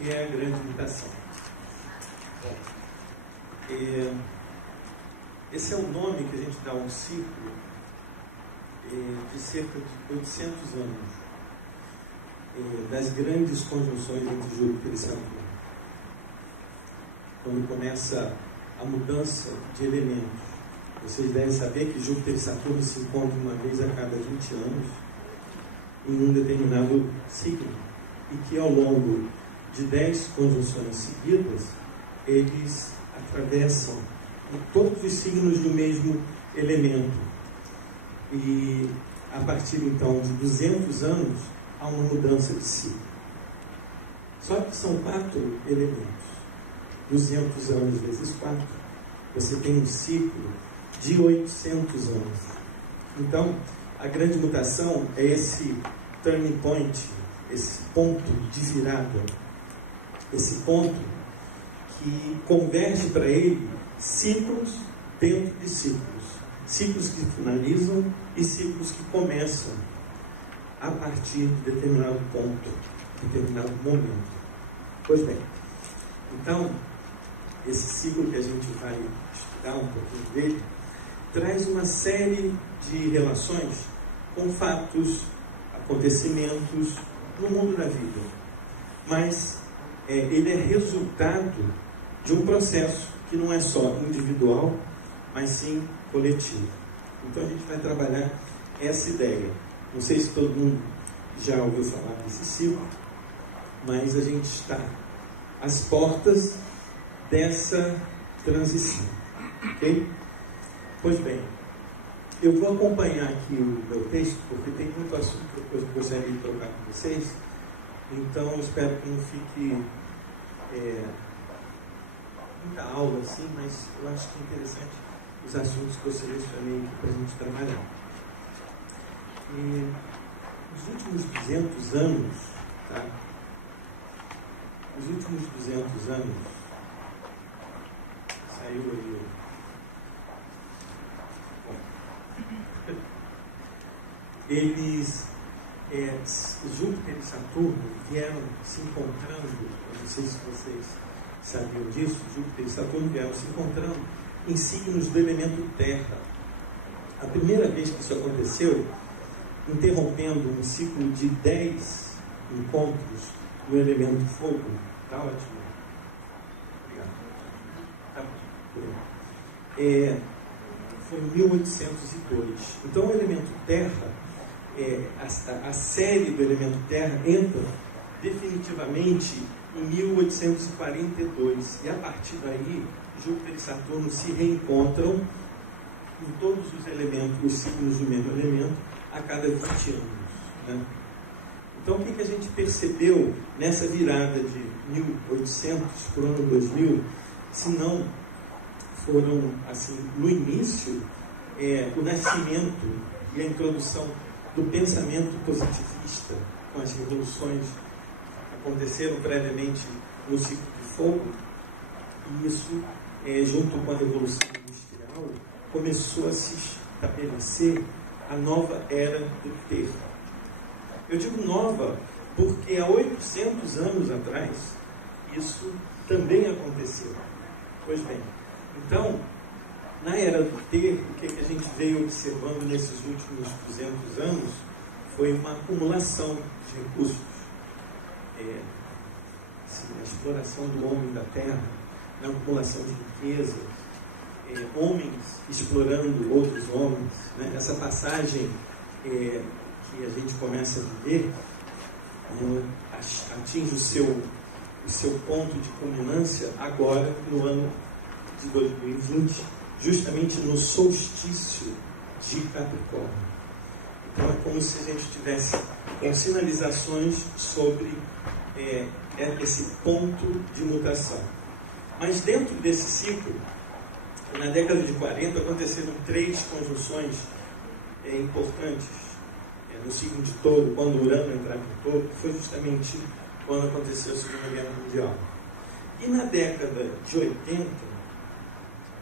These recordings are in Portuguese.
que é a grande mutação. Bom, esse é o nome que a gente dá a um ciclo de cerca de 800 anos, das grandes conjunções entre Júpiter e Saturno, quando começa a mudança de elementos. Vocês devem saber que Júpiter e Saturno se encontram uma vez a cada 20 anos em um determinado signo, e que ao longo de 10 conjunções seguidas eles atravessam todos os signos do mesmo elemento, e a partir então de 200 anos há uma mudança de ciclo. Só que são 4 elementos. 200 anos vezes 4, você tem um ciclo de 800 anos. Então, a grande mutação é esse turning point, esse ponto de virada, esse ponto que converge para ele ciclos dentro de ciclos. Ciclos que finalizam e ciclos que começam a partir de determinado ponto, determinado momento. Pois bem, então, esse ciclo que a gente vai estudar um pouquinho dele, traz uma série de relações com fatos, acontecimentos no mundo da vida. Mas ele é resultado de um processo que não é só individual, mas sim coletivo. Então a gente vai trabalhar essa ideia. Não sei se todo mundo já ouviu falar desse ciclo, mas a gente está às portas dessa transição, ok? Pois bem, eu vou acompanhar aqui o meu texto, porque tem muito assunto que eu gostaria de trocar com vocês, então eu espero que não fique muita aula assim, mas eu acho que é interessante os assuntos que eu selecionei aqui para a gente trabalhar. E nos últimos 200 anos, tá? Nos últimos 200 anos, saiu aí. Bom, eles, Júpiter e Saturno vieram se encontrando, não sei se vocês sabiam disso, Júpiter e Saturno vieram se encontrando em signos do elemento Terra. A primeira vez que isso aconteceu, interrompendo um ciclo de 10 encontros no elemento Fogo. Tá ótimo. Obrigado. Tá bom. Foi em 1802. Então o elemento Terra, a série do elemento Terra entra definitivamente em 1842. E a partir daí, Júpiter e Saturno se reencontram em todos os elementos, os signos do mesmo elemento, a cada 20 anos. Né? Então, o que a gente percebeu nessa virada de 1800 para o ano 2000, se não foram, assim, no início, o nascimento e a introdução do pensamento positivista, com as revoluções que aconteceram previamente no ciclo de fogo, e isso, junto com a Revolução Industrial, começou a se estabelecer a nova era do ter. Eu digo nova porque há 800 anos atrás isso também aconteceu. Pois bem, então, na era do ter, o que a gente veio observando nesses últimos 200 anos foi uma acumulação de recursos, a exploração do homem da terra, a acumulação de riquezas, homens explorando outros homens, né? Essa passagem que a gente começa a viver atinge o seu ponto de culminância agora no ano de 2020, justamente no solstício de Capricórnio. Então é como se a gente tivesse sinalizações sobre esse ponto de mutação. Mas dentro desse ciclo, na década de 40, aconteceram 3 conjunções importantes no signo de Touro, quando Urano entrava em Touro, que foi justamente quando aconteceu a Segunda Guerra Mundial. E na década de 80,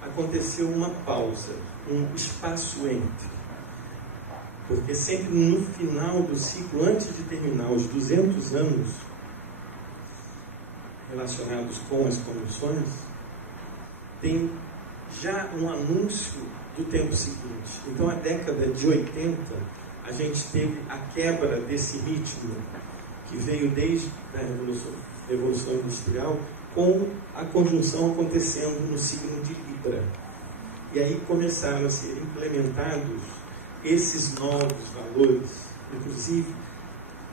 aconteceu uma pausa, um espaço entre. Porque sempre no final do ciclo, antes de terminar os 200 anos, relacionados com as conjunções, tem já um anúncio do tempo seguinte. Então, a década de 80, a gente teve a quebra desse ritmo que veio desde a Revolução Industrial, com a conjunção acontecendo no signo de Libra. E aí começaram a ser implementados esses novos valores, inclusive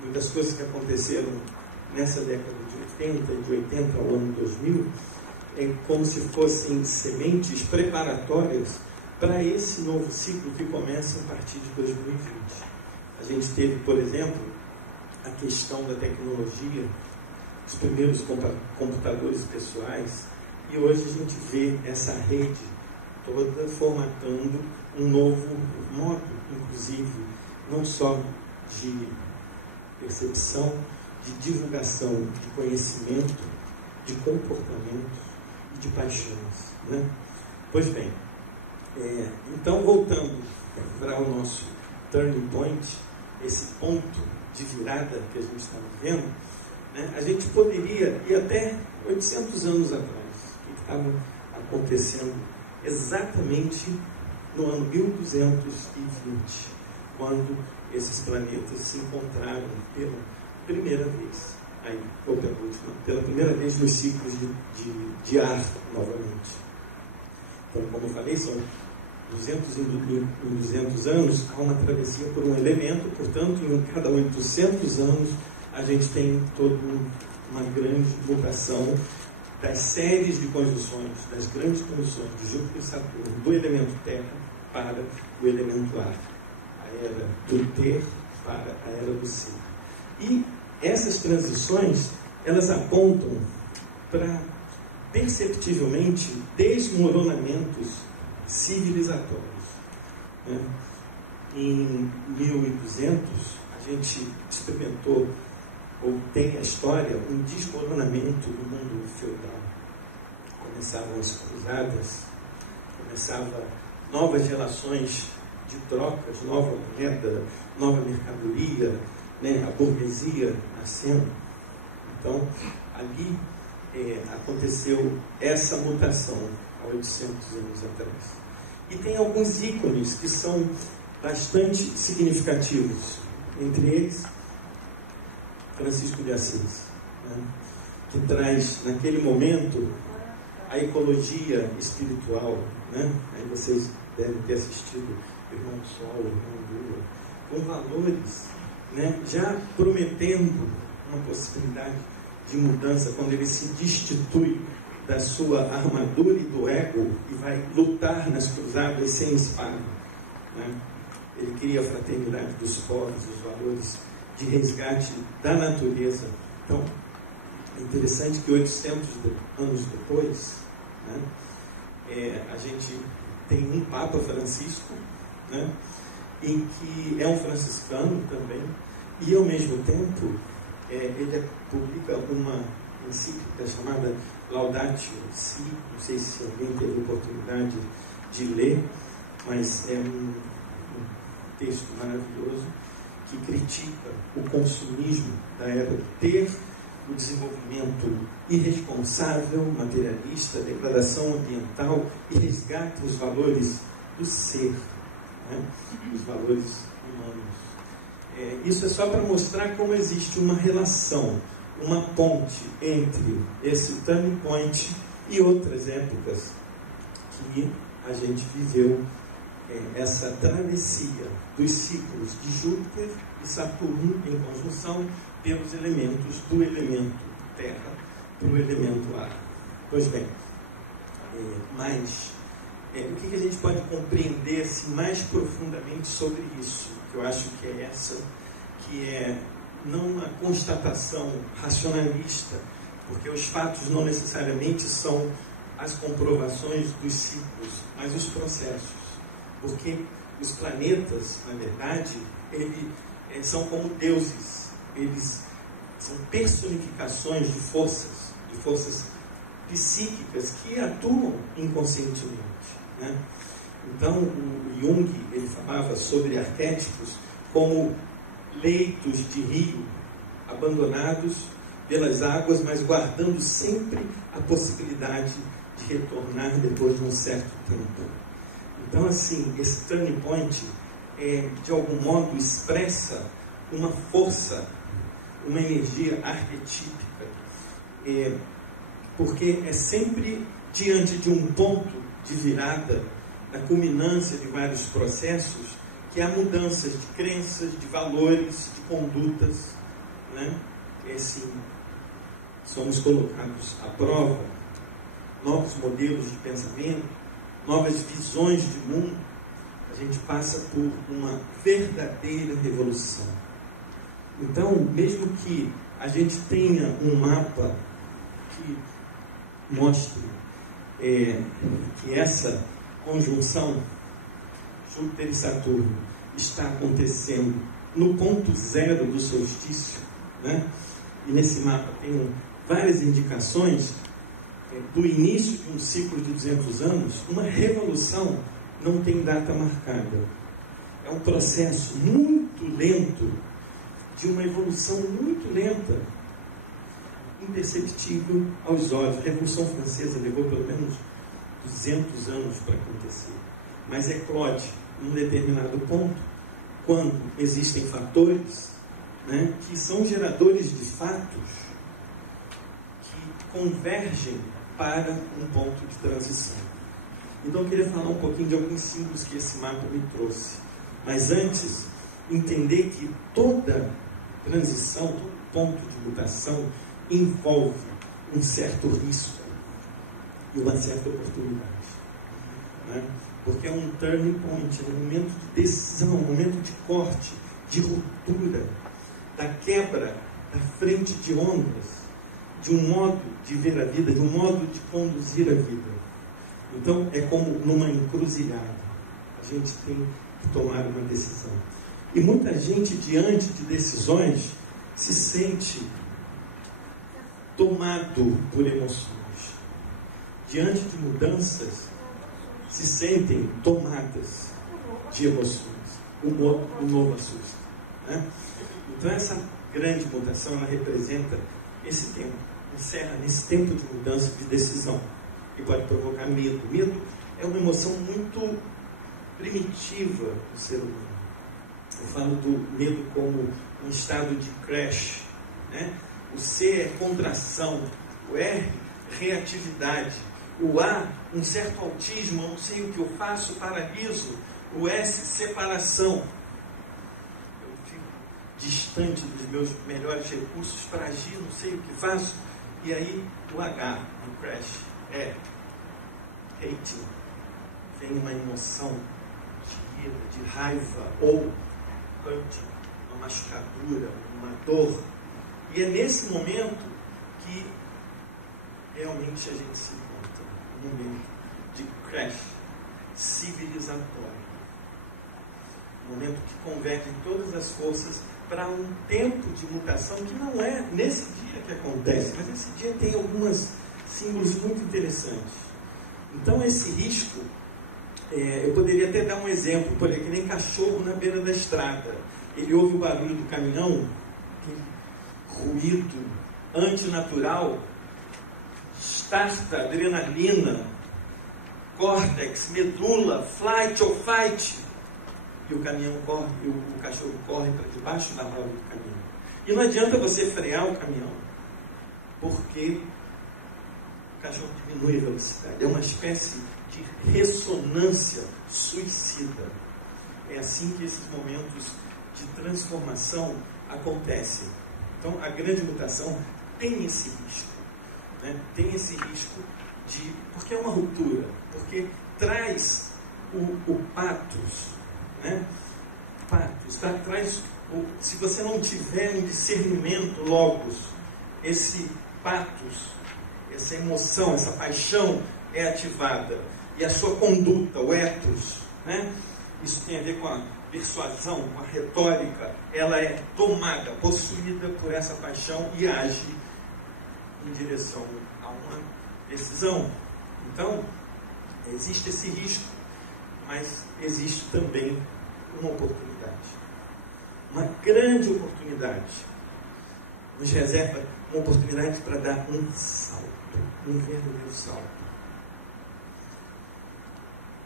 muitas coisas que aconteceram nessa década de 80, de 80 ao ano 2000, é como se fossem sementes preparatórias para esse novo ciclo que começa a partir de 2020. A gente teve, por exemplo, a questão da tecnologia, os primeiros computadores pessoais, e hoje a gente vê essa rede toda formatando um novo modo, inclusive, não só de percepção, de divulgação de conhecimento, de comportamentos e de paixões, né? Pois bem, então voltando para o nosso turning point, esse ponto de virada que a gente está vivendo, né, a gente poderia ir até 800 anos atrás, que estava acontecendo exatamente no ano 1220, quando esses planetas se encontraram pela primeira vez, ou pela primeira vez nos ciclos de ar novamente. Então, como eu falei, são 200 anos, há uma travessia por um elemento, portanto, em cada 800 anos, a gente tem toda uma grande mutação das séries de conjunções, das grandes conjunções de Júpiter e Saturno, do elemento Terra para o elemento ar, a era do ter para a era do ser. E essas transições, elas apontam para, perceptivelmente, desmoronamentos civilizatórios, né? Em 1200, a gente experimentou, ou tem a história, um desmoronamento do mundo feudal. Começavam as cruzadas, começavam novas relações de trocas, nova moeda, nova mercadoria, né? A burguesia nascendo. Então, ali aconteceu essa mutação há 800 anos atrás. E tem alguns ícones que são bastante significativos. Entre eles, Francisco de Assis, né? Que traz, naquele momento, a ecologia espiritual, né? Aí vocês devem ter assistido Irmão Sol, Irmão Lua, com valores, né? Já prometendo uma possibilidade de mudança quando ele se destitui da sua armadura e do ego e vai lutar nas cruzadas sem espada, né? Ele queria a fraternidade dos povos, os valores de resgate da natureza. Então, é interessante que 800 anos depois, né, a gente tem um Papa Francisco, né, em que é um franciscano também, e ao mesmo tempo ele publica uma encíclica chamada Laudatio Si, não sei se alguém teve a oportunidade de ler, mas é um texto maravilhoso que critica o consumismo da era do ter, o desenvolvimento irresponsável, materialista, degradação ambiental e resgate os valores do ser, né? Os valores humanos. Isso é só para mostrar como existe uma relação, uma ponte entre esse turning point e outras épocas que a gente viveu essa travessia dos ciclos de Júpiter e Saturno em conjunção pelos elementos do elemento Terra para o elemento ar. Pois bem, mas o que a gente pode compreender assim, mais profundamente sobre isso? Que eu acho que é essa, que é não uma constatação racionalista, porque os fatos não necessariamente são as comprovações dos ciclos, mas os processos. Porque os planetas, na verdade, eles são como deuses. Eles são personificações de forças psíquicas que atuam inconscientemente, né? Então, o Jung, ele falava sobre arquétipos como leitos de rio abandonados pelas águas, mas guardando sempre a possibilidade de retornar depois de um certo tempo. Então, assim, esse turning point, de algum modo, expressa uma força, uma energia arquetípica, porque é sempre diante de um ponto de virada, da culminância de vários processos, que há mudanças de crenças, de valores, de condutas, né? Assim, somos colocados à prova, novos modelos de pensamento, novas visões de mundo. A gente passa por uma verdadeira revolução. Então, mesmo que a gente tenha um mapa que mostre que essa conjunção Júpiter e Saturno está acontecendo no ponto zero do solstício, né? E nesse mapa tem várias indicações do início de um ciclo de 200 anos. Uma revolução não tem data marcada. É um processo muito lento, de uma evolução muito lenta, imperceptível aos olhos. A Revolução Francesa levou pelo menos 200 anos para acontecer, mas eclode num determinado ponto, quando existem fatores, né, que são geradores de fatos que convergem para um ponto de transição. Então eu queria falar um pouquinho de alguns símbolos que esse mapa me trouxe, mas antes, entender que toda transição, todo ponto de mutação envolve um certo risco e uma certa oportunidade, né? Porque é um turning point, é um momento de decisão, um momento de corte, de ruptura, da quebra da frente de ondas, de um modo de ver a vida, de um modo de conduzir a vida. Então é como numa encruzilhada, a gente tem que tomar uma decisão. E muita gente, diante de decisões, se sente tomado por emoções. Diante de mudanças, se sentem tomadas de emoções. O novo assusta, né? Então essa grande mutação, ela representa esse tempo, encerra nesse tempo de mudança, de decisão, que pode provocar medo. Medo é uma emoção muito primitiva do ser humano. Eu falo do medo como um estado de crash, né? O C é contração, o R, reatividade, o A, um certo autismo, eu não sei o que eu faço, paraliso, o S, separação. Eu fico distante dos meus melhores recursos para agir, não sei o que faço. E aí o H, o crash, é hating. Vem uma emoção de ira, de raiva, ou hurting, uma machucadura, uma dor. E é nesse momento que realmente a gente se encontra, um momento de crash civilizatório, um momento que converge todas as forças para um tempo de mutação que não é nesse dia que acontece, mas esse dia tem alguns símbolos muito interessantes. Então esse risco, eu poderia até dar um exemplo, por exemplo, que nem cachorro na beira da estrada. Ele ouve o barulho do caminhão, ruído antinatural, starta, adrenalina, córtex, medula, flight or fight, e o caminhão corre, e o cachorro corre para debaixo da roda do caminhão. E não adianta você frear o caminhão, porque o cachorro diminui a velocidade. É uma espécie de ressonância suicida. É assim que esses momentos de transformação acontecem. Então, a grande mutação tem esse risco, né? Tem esse risco porque é uma ruptura, porque traz o pathos, né? Pathos, traz se você não tiver um discernimento, logos, esse pathos, essa emoção, essa paixão é ativada, e a sua conduta, o ethos, né? Isso tem a ver com a persuasão, com a retórica, ela é tomada, possuída por essa paixão e age em direção a uma decisão. Então, existe esse risco, mas existe também uma oportunidade, uma grande oportunidade. nos reserva uma oportunidade para dar um salto, um verdadeiro salto,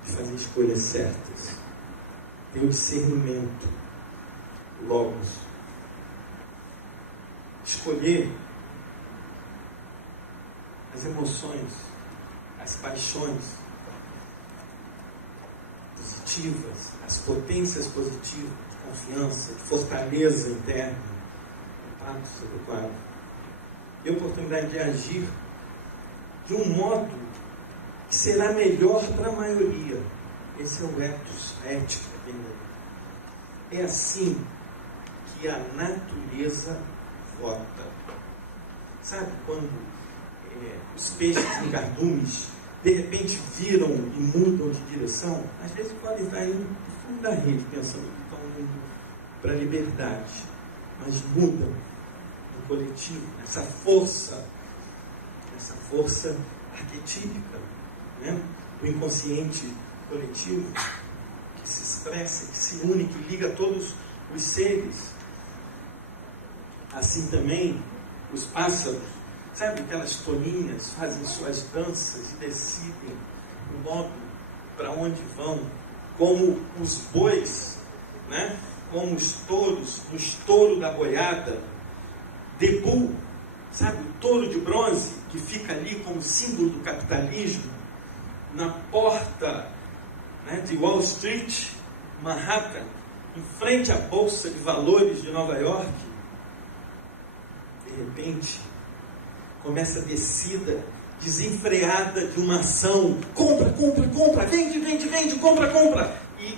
de fazer escolhas certas, ter o discernimento, logos, escolher as emoções, as paixões positivas, as potências positivas, de confiança, de fortaleza interna, o patos adequado, e a oportunidade de agir de um modo que será melhor para a maioria. Esse é o ethos, a ética. É assim que a natureza vota. Sabe quando os peixes em cardumes de repente viram e mudam de direção? Às vezes podem estar indo no fundo da rede, pensando que estão indo para a liberdade, mas mudam no coletivo, essa força arquetípica, né? O inconsciente coletivo que se expressa, que se une, que liga todos os seres. Assim também os pássaros, sabe, aquelas toninhas fazem suas danças e decidem o modo para onde vão, como os bois, né? Como os touros, no estouro da boiada, The Bull, sabe, o touro de bronze que fica ali como símbolo do capitalismo, na porta, né, de Wall Street, Manhattan, em frente à Bolsa de Valores de Nova York. De repente, começa a descida desenfreada de uma ação: compra, compra, compra, vende, vende, vende, compra, compra. E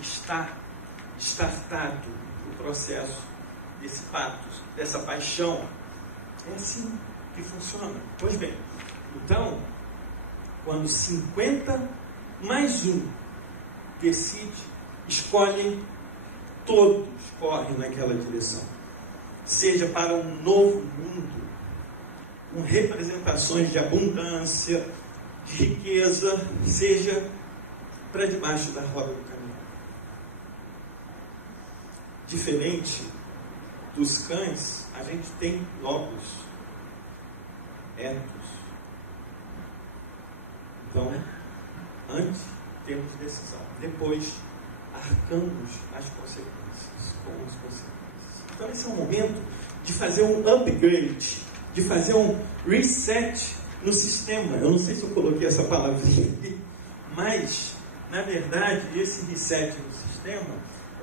está startado o processo desse patos, dessa paixão. É assim que funciona. Pois bem, então, quando 50 mais 1 decide, escolhem, todos correm naquela direção. Seja para um novo mundo, com representações de abundância, de riqueza, seja para debaixo da roda do caminhão. Diferente dos cães, a gente tem logos, ethos. Então, antes temos decisão, depois arcamos as consequências, com as consequências. Então esse é um momento de fazer um upgrade, de fazer um reset no sistema. Eu não sei se eu coloquei essa palavrinha aqui, mas na verdade esse reset no sistema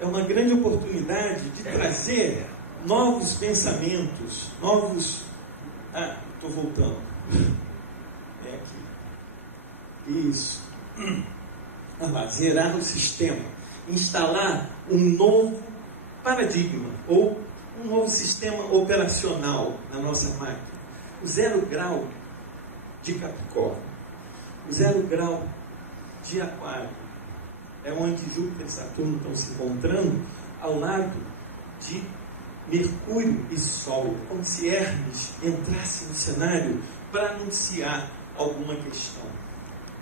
é uma grande oportunidade de trazer novos pensamentos, novos... estou voltando. É aqui. Isso. Zerar o sistema. Instalar um novo paradigma, ou um novo sistema operacional na nossa máquina. O 0 grau de Capricórnio, o 0 grau de Aquário, é onde Júpiter e Saturno estão se encontrando ao lado de Mercúrio e Sol, como se Hermes entrasse no cenário para anunciar alguma questão.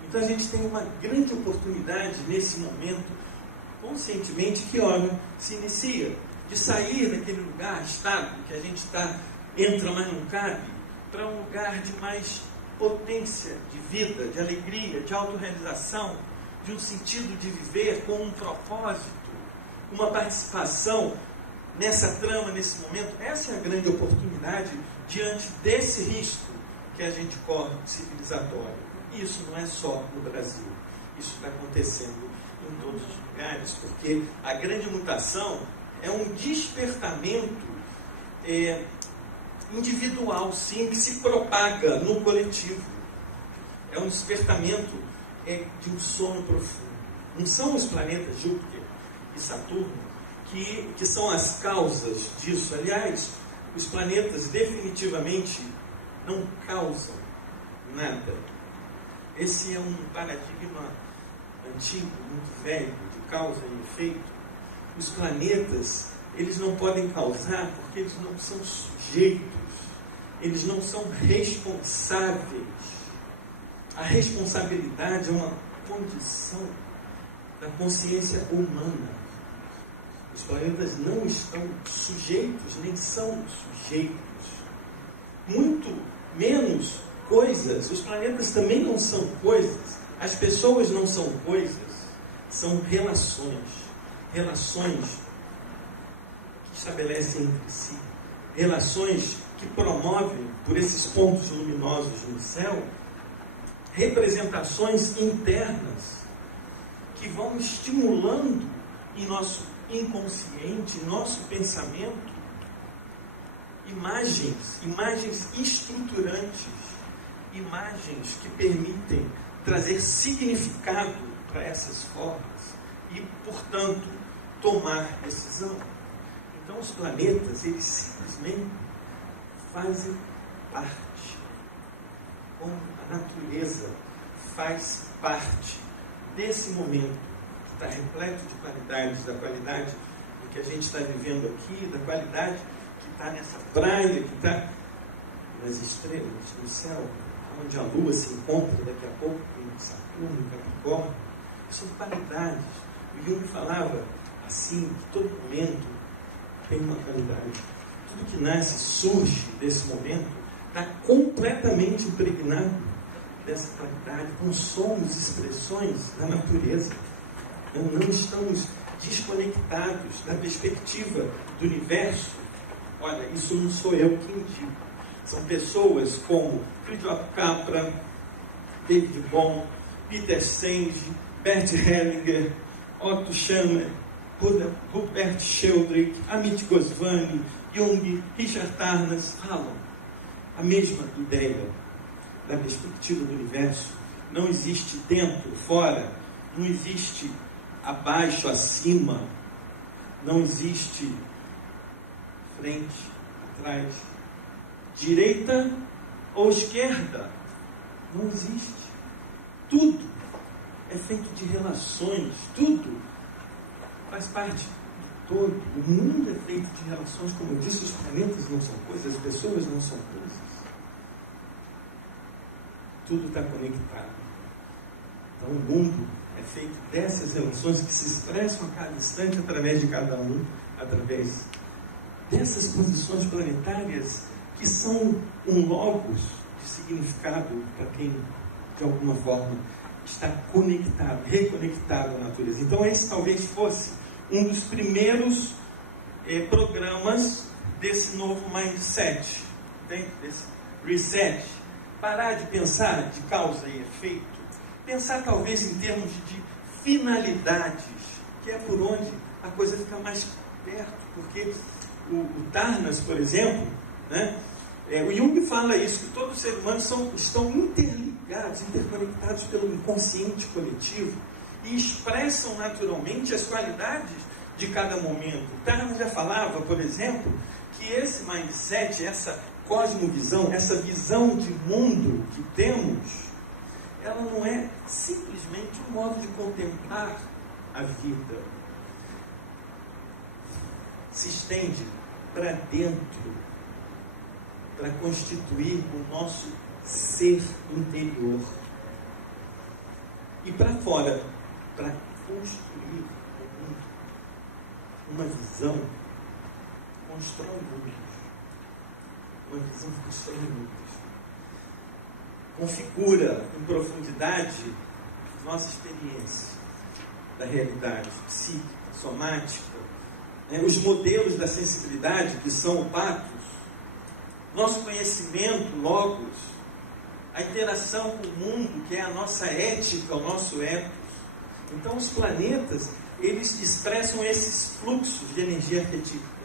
Então a gente tem uma grande oportunidade nesse momento, conscientemente, que ora se inicia, de sair daquele lugar, estado que a gente entra, mas não cabe, para um lugar de mais potência de vida, de alegria, de autorrealização, de um sentido de viver com um propósito, uma participação nessa trama, nesse momento. Essa é a grande oportunidade diante desse risco que a gente corre civilizatório. E isso não é só no Brasil, isso está acontecendo em todos os lugares, porque a grande mutação é um despertamento individual, sim, que se propaga no coletivo. É um despertamento de um sono profundo. Não são os planetas Júpiter e Saturno que são as causas disso. Aliás, os planetas definitivamente não causam nada. Esse é um paradigma antigo, muito velho, de causa e efeito. Os planetas, eles não podem causar porque eles não são sujeitos, eles não são responsáveis. A responsabilidade é uma condição da consciência humana. Os planetas não estão sujeitos, nem são sujeitos. Muito menos coisas. Os planetas também não são coisas. As pessoas não são coisas. São relações. Relações que estabelecem entre si. Relações que promovem, por esses pontos luminosos no céu, representações internas que vão estimulando em nosso inconsciente, em nosso pensamento, imagens estruturantes, imagens que permitem trazer significado para essas formas e, portanto, tomar decisão. Então, os planetas, eles simplesmente fazem parte, como a natureza faz parte desse momento que está repleto de qualidades, da qualidade do que a gente está vivendo aqui, da qualidade que está nessa praia, que está nas estrelas, no céu, onde a Lua se encontra daqui a pouco com Saturno, Capricórnio. São qualidades. O Jung falava assim, que todo momento tem uma qualidade. Tudo que nasce, surge desse momento, está completamente impregnado dessa qualidade. Não somos expressões da natureza. Não estamos desconectados da perspectiva do universo. Olha, isso não sou eu quem digo. São pessoas como Fridtjof Capra, David Bohm, Peter Senge, Bert Hellinger, Otto Scharmer, Rupert Sheldrake, Amit Goswami, Jung, Richard Tarnas falam a mesma ideia da perspectiva do universo. Não existe dentro, fora, não existe abaixo, acima, não existe frente, atrás, direita ou esquerda. Não existe. Tudo é feito de relações, tudo faz parte do todo. O mundo é feito de relações, como eu disse, os planetas não são coisas, as pessoas não são coisas. Tudo está conectado. Então o mundo é feito dessas relações que se expressam a cada instante através de cada um, através dessas posições planetárias que são um logos de significado para quem, de alguma forma, está conectado, reconectado à natureza. Então esse talvez fosse um dos primeiros programas desse novo mindset, desse reset. Parar de pensar de causa e efeito, pensar talvez em termos de finalidades, que é por onde a coisa fica mais perto, porque o Tarnas, por exemplo, né, o Jung fala isso, que todos os seres humanos estão interligados, interconectados pelo inconsciente coletivo e expressam naturalmente as qualidades de cada momento. Tarnas já falava, por exemplo, que esse mindset, essa cosmovisão, essa visão de mundo que temos, ela não é simplesmente um modo de contemplar a vida. Se estende para dentro, para constituir o nosso ser interior. E para fora, para construir o mundo. Uma visão constrói mundos. Uma visão constrói mundos. Configura em profundidade nossa experiência da realidade psíquica, somática, os modelos da sensibilidade, que são opatos, nosso conhecimento, logos, a interação com o mundo, que é a nossa ética, o nosso ethos. Então, os planetas, eles expressam esses fluxos de energia arquetípica.